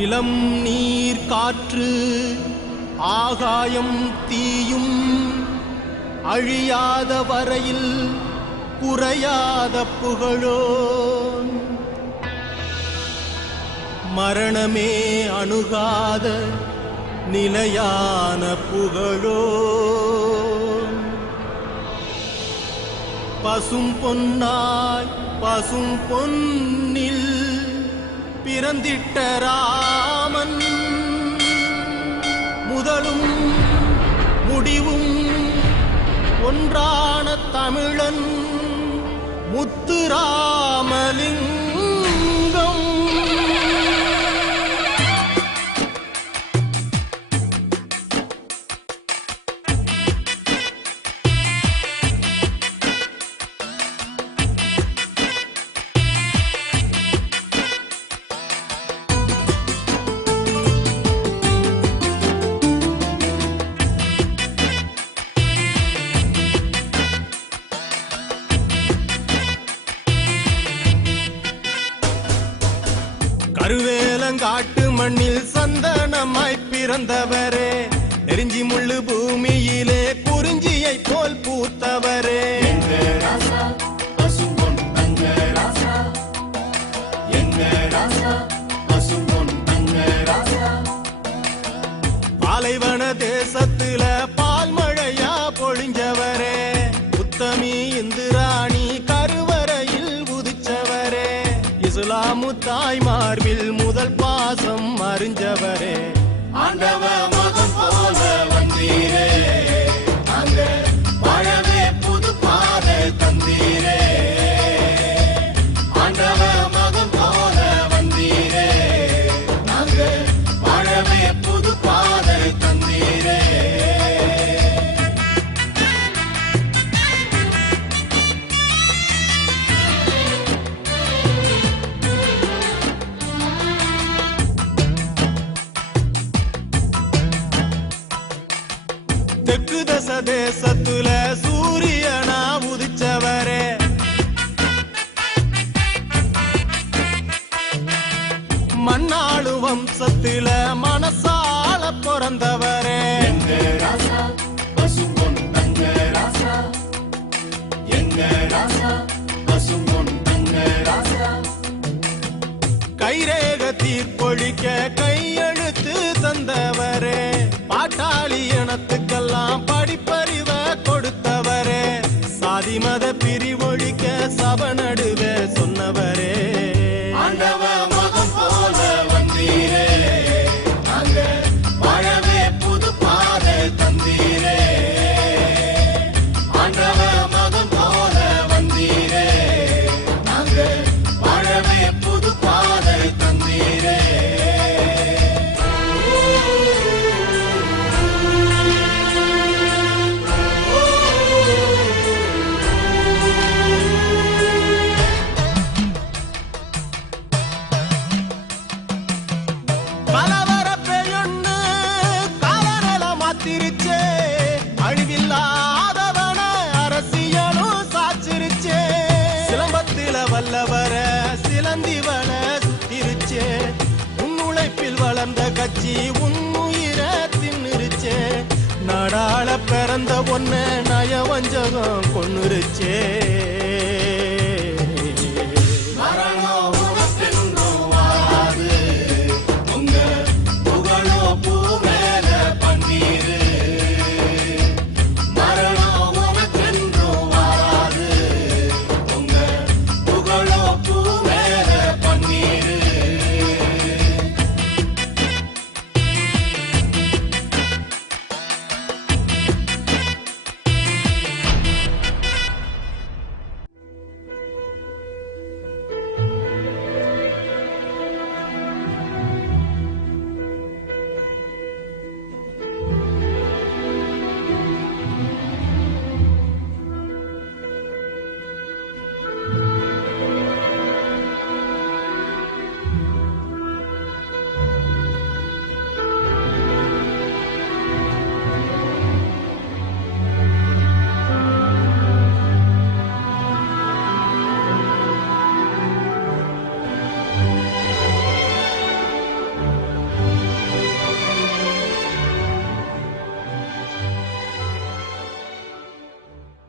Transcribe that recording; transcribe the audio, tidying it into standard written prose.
நிலம் நீர் காற்று ஆகாயம் தீயும் அழியாத வரையில் குறையாத புகழோ மரணமே அணுகாத நிலையான புகழோ பசும் பொன்னாய் பசும் பொன்னில் பிறந்திட்ட ராமன் முதலும் முடிவும் ஒன்றான தமிழன் முத்துராமலிங்கம். கருவேலங்காட்டு மண்ணில் சந்தனமாய் பிறந்தவரே, நெருஞ்சி முள்ளு பூமியிலே குறிஞ்சியை போல் பூத்தவரே, பாலைவன தேசத்துல பால் மழையா பொழிஞ்சவரே, உத்தமி இந்திராணி கருவறையில் உதிச்சவரே, இஸ்லாமு தாய் மார்பில் முதல் பாசம் அறிஞ்சவரே, ஆண்டவ மகன் போல வந்தீரே, அங்க வாழவே புது பாதை தந்தீரே, ஆண்டவ மகன் போல வந்தீரே, அங்க வாழவே புது பாதை தந்தீரே. தெற்கு தச தேசத்துல சூரியனா உதிச்சவரே, மண்ணாளு வம்சத்துல மனசால பிறந்தவரே, எங்க ராசா பசும்பொன் தங்க ராசா, எங்க ராசா பசும்பொன் தங்க ராசா, கைரேக தீர்ப்பொழிக்க கையெழுத்து தந்தவரே, பாட்டாளி இனத்துக்கெல்லாம் படிப்பறிவ கொடுத்தவரே, சாதி மத பிரிவொழிக்க சப நடுவே சொன்னவரே, ஆண்டவ மகன் போல வந்தீரே, அங்க வாழவே புது பாதை தந்தீரே, ஆண்டவ மகன் போல வந்தீரே, அங்க வாழவே புது பாதை தந்தீரே. கலவரப்பெயொன்னு காலநில மாத்திருச்சே, அழிவில்லாதவன அரசியலும் சாச்சிருச்சே, சிலம்பத்தில வல்லவர சிலந்திவன சுத்திருச்சே, உன்னுழைப்பில் வளர்ந்த கட்சி உன்னுயிர தின்னுருச்சே, நாடாள பிறந்த ஒன்ன நயவஞ்சகம் கொன்னுருச்சே.